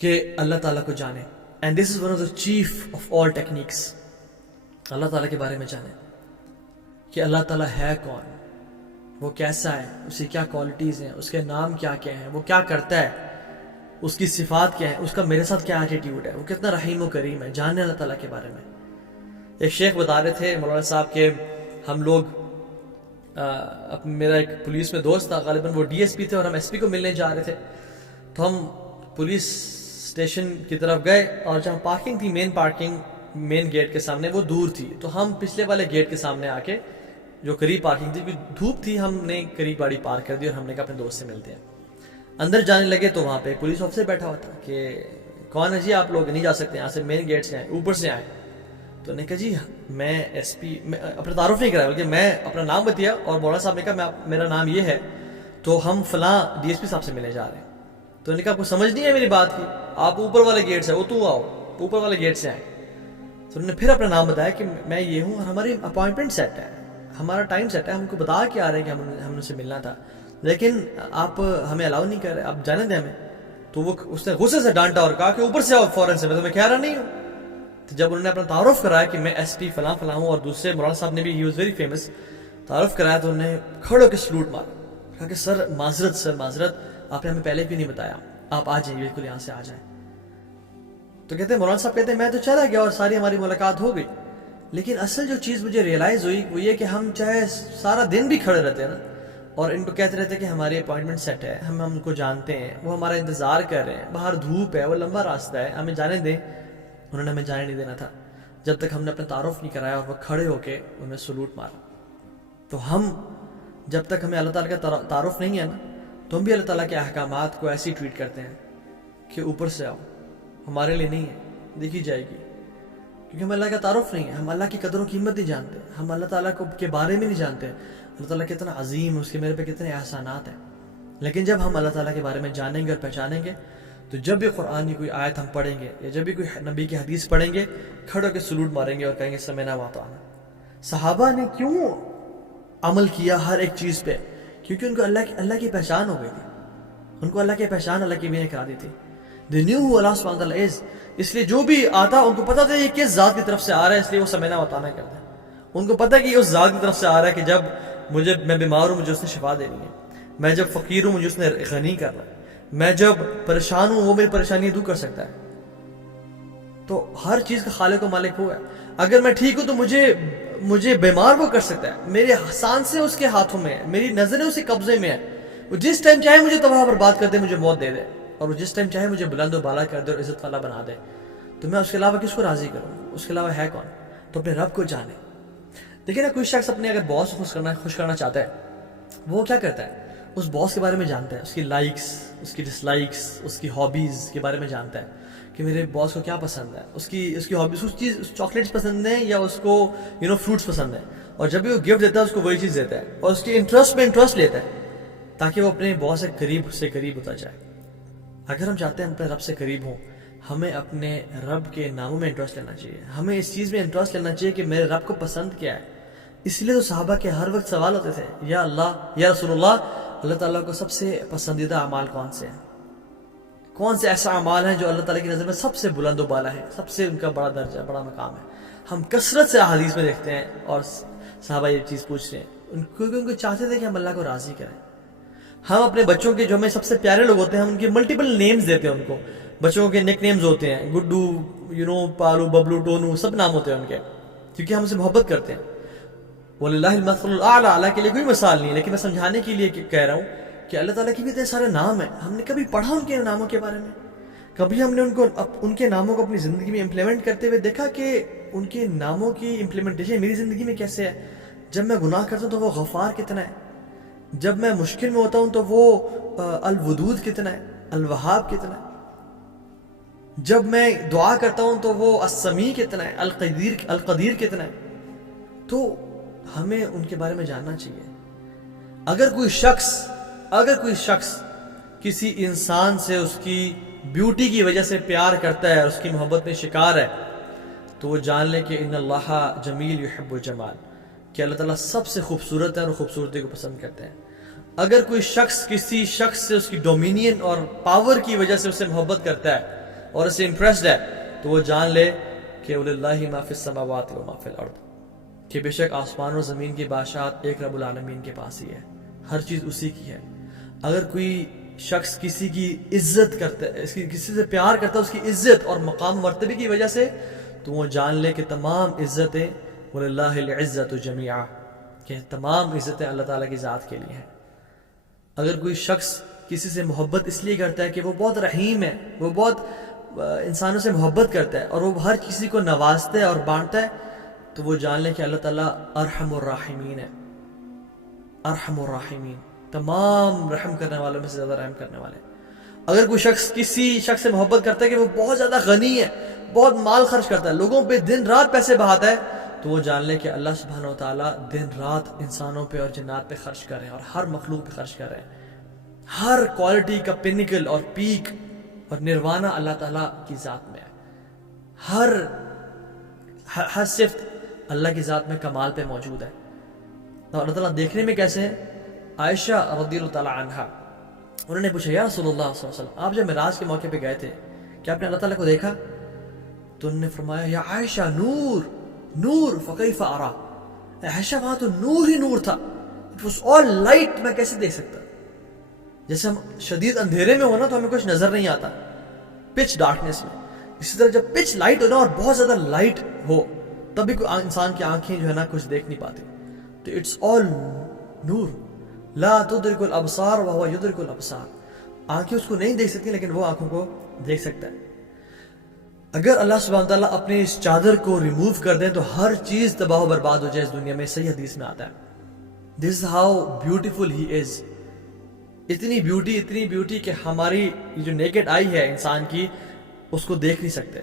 کہ اللہ تعالیٰ کو جانیں. And this is one of the chief of all techniques. اللہ تعالیٰ کے بارے میں جانیں کہ اللہ تعالیٰ ہے کون, وہ کیسا ہے, اس کی کیا کوالٹیز ہیں, اس کے نام کیا کیا ہیں, وہ کیا کرتا ہے, اس کی صفات کیا ہیں, اس کا میرے ساتھ کیا ایٹیٹیوڈ ہے, وہ کتنا رحیم و کریم ہے. جانیں اللہ تعالیٰ کے بارے میں. ایک شیخ بتا رہے تھے مولانا صاحب کہ ہم لوگ میرا ایک پولیس میں دوست تھا, غالباً وہ ڈی ایس پی تھے اور ہم ایس پی کو ملنے جا رہے تھے. تو ہم پولیس اسٹیشن کی طرف گئے اور جہاں پارکنگ تھی, مین پارکنگ مین گیٹ کے سامنے, وہ دور تھی. تو ہم پچھلے والے گیٹ کے سامنے آ کے, جو قریب پارکنگ تھی, دھوپ تھی, ہم نے قریب گاڑی پارک کر دی اور ہم نے کہا اپنے دوست سے ملتے ہیں. اندر جانے لگے تو وہاں پہ پولیس آفیسر بیٹھا ہوا تھا کہ کون ہے جی, آپ لوگ نہیں جا سکتے یہاں سے, مین گیٹ سے آئے, اوپر سے آئے. تو نے کہا جی میں ایس پی, اپنا تعارف نہیں کرایا بلکہ میں اپنا نام بتایا اور مولانا صاحب نے کہا میرا نام یہ ہے, تو ہم فلاں ڈی ایس پی صاحب سے ملنے جا رہے ہیں. تو نے کہا آپ کو سمجھ نہیں ہے میری بات کی, آپ اوپر والے گیٹ سے, وہ تو آؤ اوپر والے گیٹ سے آئے. تو انہوں نے پھر اپنا نام بتایا کہ میں یہ ہوں اور ہماری اپوائنٹمنٹ سیٹ ہے, ہمارا ٹائم سیٹ ہے, ہم کو بتا کے آ رہے ہیں کہ ہم ان سے ملنا تھا, لیکن آپ ہمیں الاؤ نہیں کر رہے, آپ جانے دیں ہمیں. تو وہ اس نے غصے سے ڈانٹا اور کہا کہ اوپر سے آؤ فوراً سے, میں تمہیں کہہ رہا نہیں ہوں. تو جب انہوں نے اپنا تعارف کرایا کہ میں ایس پی فلاں فلاں ہوں, اور دوسرے مولانا صاحب نے بھی, ہی واز ویری فیمس, تعارف کرایا, تو انہوں نے کھڑے ہو کے سلوٹ مارا, کہا کہ سر معذرت, آپ نے ہمیں پہلے کیوں نہیں بتایا, آپ آ جائیں بالکل یہاں سے آ جائیں. تو کہتے ہیں مولانا صاحب کہتے ہیں میں تو چلا گیا اور ساری ہماری ملاقات ہو گئی, لیکن اصل جو چیز مجھے ریئلائز ہوئی وہ یہ کہ ہم چاہے سارا دن بھی کھڑے رہتے ہیں نا, اور ان کو کہتے رہتے ہیں کہ ہماری اپوائنٹمنٹ سیٹ ہے, ہم ان کو جانتے ہیں, وہ ہمارا انتظار کر رہے ہیں, باہر دھوپ ہے, وہ لمبا راستہ ہے, ہمیں جانے دیں. انہوں نے ہمیں جانے نہیں دینا تھا جب تک ہم نے اپنا تعارف نہیں کرایا, اور وہ کھڑے ہو کے انہیں سلوٹ مارا. تو ہم جب تک ہمیں اللہ تعالیٰ کا تعارف نہیں ہے نا, تو ہم بھی اللہ تعالیٰ کے احکامات کو ایسے ہی ٹویٹ کرتے ہیں کہ اوپر سے آؤ, ہمارے لیے نہیں ہے, دیکھی جائے گی. کیونکہ ہم اللہ کا تعارف نہیں ہے, ہم اللہ کی قدر و قیمت نہیں جانتے, ہم اللہ تعالیٰ کے بارے میں نہیں جانتے, اللہ تعالیٰ کتنا عظیم, اس کے میرے پہ کتنے احسانات ہیں. لیکن جب ہم اللہ تعالیٰ کے بارے میں جانیں گے اور پہچانیں گے, تو جب بھی قرآن کی کوئی آیت ہم پڑھیں گے یا جب بھی کوئی نبی کی حدیث پڑھیں گے, کھڑے ہو کے سلوٹ ماریں گے اور کہیں گے سمعنا وأطعنا. صحابہ نے کیوں عمل کیا ہر ایک چیز پہ؟ کیونکہ ان کو اللہ کی پہچان ہو گئی تھی, ان کو اللہ کی پہچان اللہ کی بھی نے کرا دی تھی. They knew who Allah subhanahu wa ta'ala is. اس لیے جو بھی آتا ان کو پتا تھا یہ کس ذات کی طرف سے آ رہا ہے, اس لیے وہ سمعنا وأطعنا کرتے ہیں. ان کو پتا کہ یہ اس ذات کی طرف سے آ رہا ہے کہ جب میں بیمار ہوں مجھے اس نے شفا دینی ہے, میں جب فقیر ہوں مجھے اس نے غنی کرنا ہے, میں جب پریشان ہوں وہ میری پریشانی دور کر سکتا ہے. تو ہر چیز کا خالق و مالک وہ ہے. اگر میں ٹھیک ہوں تو مجھے بیمار وہ کر سکتا ہے, میرے سانسیں اس کے ہاتھوں میں ہے, میری نظریں اس کے قبضے میں ہے. وہ جس ٹائم چاہے مجھے تباہ برباد کر دے, مجھے موت دے دے, اور وہ جس ٹائم چاہے مجھے بلند و بالا کر دے اور عزت والا بنا دے. تو میں اس کے علاوہ کس کو راضی کروں, اس کے علاوہ ہے کون؟ تو اپنے رب کو جانے. دیکھیں نا, کوئی شخص اپنے اگر باس کو خوش کرنا چاہتا ہے, وہ کیا کرتا ہے, اس باس کے بارے میں جانتا ہے, اس کی لائکس, اس کی ڈس لائکس, اس کی ہابیز کے بارے میں جانتا ہے کہ میرے باس کو کیا پسند ہے, اس کی ہابیز, اس چیز چاکلیٹس پسند ہیں یا اس کو فروٹس پسند ہیں, اور جب بھی وہ گفٹ دیتا ہے اس کو وہی چیز دیتا ہے, اور اس کی انٹرسٹ میں انٹرسٹ لیتا ہے تاکہ وہ اپنے باس سے قریب ہوتا جائے. اگر ہم چاہتے ہیں اپنے رب سے قریب ہوں, ہمیں اپنے رب کے ناموں میں انٹرسٹ لینا چاہیے, ہمیں اس چیز میں انٹرسٹ لینا چاہیے کہ میرے رب کو پسند کیا ہے. اس لیے تو صحابہ کے ہر وقت سوال ہوتے تھے, یا اللہ, یا رسول اللہ, اللہ تعالیٰ کو سب سے پسندیدہ اعمال کون سے ہیں, کون سے ایسا اعمال ہیں جو اللہ تعالیٰ کی نظر میں سب سے بلند و بالا ہے, سب سے ان کا بڑا درجہ, بڑا مقام ہے. ہم کثرت سے احادیث میں دیکھتے ہیں اور صحابہ یہ چیز پوچھ رہے ہیں کیونکہ ان کو چاہتے تھے کہ ہم اللہ کو راضی کریں. ہم اپنے بچوں کے جو ہمیں سب سے پیارے لوگ ہوتے ہیں, ہم ان کے ملٹیپل نیمز دیتے ہیں ان کو. بچوں کے نک نیمز ہوتے ہیں, گڈو, پالو, ببلو, ٹونو, سب نام ہوتے ہیں ان کے, کیونکہ ہم اسے محبت کرتے ہیں. وَلِلَّهِ الْمَثَلُ الْأَعْلَىٰ, اللہ کے لیے کوئی مثال نہیں, لیکن میں سمجھانے کے لیے کہہ رہا ہوں کہ اللہ تعالیٰ کے بھی اتنے سارے نام ہیں. ہم نے کبھی پڑھا ان کے ناموں کے بارے میں؟ کبھی ہم نے ان کے ناموں کو اپنی زندگی میں امپلیمنٹ کرتے ہوئے دیکھا کہ ان کے ناموں کی امپلیمنٹیشن میری زندگی میں کیسے ہے؟ جب میں گناہ کرتا ہوں تو وہ غفار کتنا ہے, جب میں مشکل میں ہوتا ہوں تو وہ الودود کتنا ہے, الوہاب کتنا ہے, جب میں دعا کرتا ہوں تو وہ السمیع کتنا ہے, القدیر کتنا ہے. تو ہمیں ان کے بارے میں جاننا چاہیے. اگر کوئی شخص کسی انسان سے اس کی بیوٹی کی وجہ سے پیار کرتا ہے اور اس کی محبت میں شکار ہے, تو وہ جان لے کہ ان اللہ جمیل یحب الجمال, کہ اللہ تعالیٰ سب سے خوبصورت ہے اور خوبصورتی کو پسند کرتے ہیں. اگر کوئی شخص کسی شخص سے اس کی ڈومینین اور پاور کی وجہ سے اسے محبت کرتا ہے, اور اس سے امپریسڈ ہے تو وہ جان لے کہ وَلِلَّهِ مَا فِي السَّمَاوَاتِ وَمَا فِي الْأَرْضِ، کہ بے شک آسمان و زمین کی بادشاہت ایک رب العالمین کے پاس ہی ہے، ہر چیز اسی کی ہے۔ اگر کوئی شخص کسی کی عزت کرتا ہے، کسی سے پیار کرتا ہے اس کی عزت اور مقام مرتبے کی وجہ سے، تو وہ جان لے کہ تمام عزتیں وَلِلَّهِ الْعِزَّةُ جَمِيعًا، کہ تمام عزتیں اللہ تعالیٰ کی ذات کے لیے ہیں۔ اگر کوئی شخص کسی سے محبت اس لیے کرتا ہے کہ وہ بہت رحیم ہے، وہ بہت انسانوں سے محبت کرتا ہے اور وہ ہر کسی کو نوازتا ہے اور بانٹتا ہے، تو وہ جان لے کہ اللہ تعالیٰ ارحم الراحمین ہے، ارحم الراحمین، تمام رحم کرنے والوں میں سے زیادہ رحم کرنے والے۔ اگر کوئی شخص کسی شخص سے محبت کرتا ہے کہ وہ بہت زیادہ غنی ہے، بہت مال خرچ کرتا ہے، لوگوں پہ دن رات پیسے بہاتا ہے، تو وہ جان لے کہ اللہ سبحانہ و تعالیٰ دن رات انسانوں پہ اور جنات پہ خرچ کر رہے ہیں اور ہر مخلوق پہ خرچ کر رہے ہیں۔ ہر کوالٹی کا پینیکل اور پیک اور نروانا اللہ تعالیٰ کی ذات میں ہے، ہر صفت اللہ کی ذات میں کمال پہ موجود ہے۔ اور اللہ تعالیٰ دیکھنے میں کیسے ہیں؟ عائشہ رضی اللہ تعالیٰ عنہا انہوں نے پوچھا یا رسول اللہ صلی اللہ علیہ وسلم، آپ جب معراج کے موقع پہ گئے تھے کیا آپ نے اللہ تعالیٰ کو دیکھا؟ تو انہوں نے فرمایا یا عائشہ نور نور فکیف ارا، عائشہ وہاں تو نور ہی نور تھا، اٹ واز آل لائٹ، میں کیسے دیکھ سکتا؟ جیسے ہم شدید اندھیرے میں ہونا تو ہمیں کچھ نظر نہیں آتا، پچ ڈارکنیس میں، اسی طرح جب پچ لائٹ ہو نا اور بہت زیادہ لائٹ ہو تب بھی کوئی انسان کی آنکھیں جو ہے نا کچھ دیکھ نہیں پاتی، تو اٹس آل نور، لا تدرک الابصار وهو یدرک الابصار، آنکھیں اس کو نہیں دیکھ سکتی لیکن وہ آنکھوں کو دیکھ سکتا ہے۔ اگر اللہ سبحانہ تعالیٰ اپنی اس چادر کو ریموو کر دیں تو ہر چیز تباہ و برباد ہو جائے اس دنیا میں، صحیح حدیث میں آتا ہے۔ دس از ہاؤ بیوٹیفل ہی از، اتنی بیوٹی کہ ہماری جو نیکڈ آئی ہے انسان کی اس کو دیکھ نہیں سکتے۔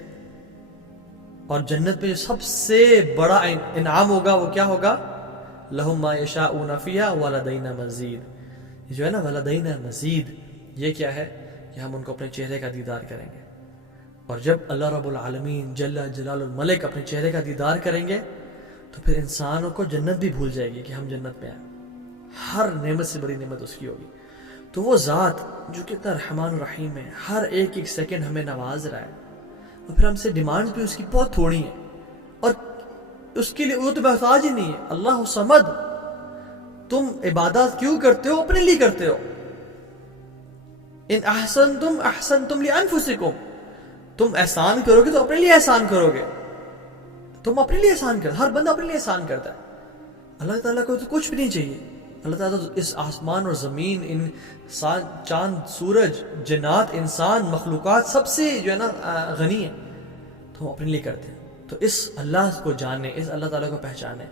اور جنت میں جو سب سے بڑا انعام ہوگا وہ کیا ہوگا؟ لَهُم مَا يَشَاءُونَ فِيهَا وَلَدَيْنَا مَزِيدٌ، یہ جو ہے نا وَلَدَيْنَا مَزِيدٌ، یہ کیا ہے کہ ہم ان کو اپنے چہرے کا دیدار کریں گے۔ اور جب اللہ رب العالمین جل جلال الملک اپنے چہرے کا دیدار کریں گے تو پھر انسانوں کو جنت بھی بھول جائے گی کہ ہم جنت میں ہیں، ہر نعمت سے بڑی نعمت اس کی ہوگی۔ تو وہ ذات جو کتنا رحمان الرحیم ہے، ہر ایک سیکنڈ ہمیں نواز رہا ہے، اور پھر ہم سے ڈیمانڈ بھی اس کی بہت تھوڑی ہیں، اور اس کے لیے وہ تو محتاج ہی نہیں ہے۔ اللہ صمد، تم عبادات کیوں کرتے ہو؟ اپنے لیے کرتے ہو۔ ان احسنتم احسنتم لانفسکم، تم احسان کرو گے تو اپنے لیے احسان کرو گے، تم اپنے لیے احسان کرتے، ہر بندہ اپنے لیے احسان کرتا ہے۔ اللہ تعالیٰ کو تو کچھ بھی نہیں چاہیے، اللہ تعالیٰ تو اس آسمان اور زمین، انسان، چاند، سورج، جنات، انسان، مخلوقات سب سے جو ہے نا غنی ہے، تو ہم اپنے لیے کرتے ہیں۔ تو اس اللہ کو جانیں، اس اللہ تعالیٰ کو پہچانیں۔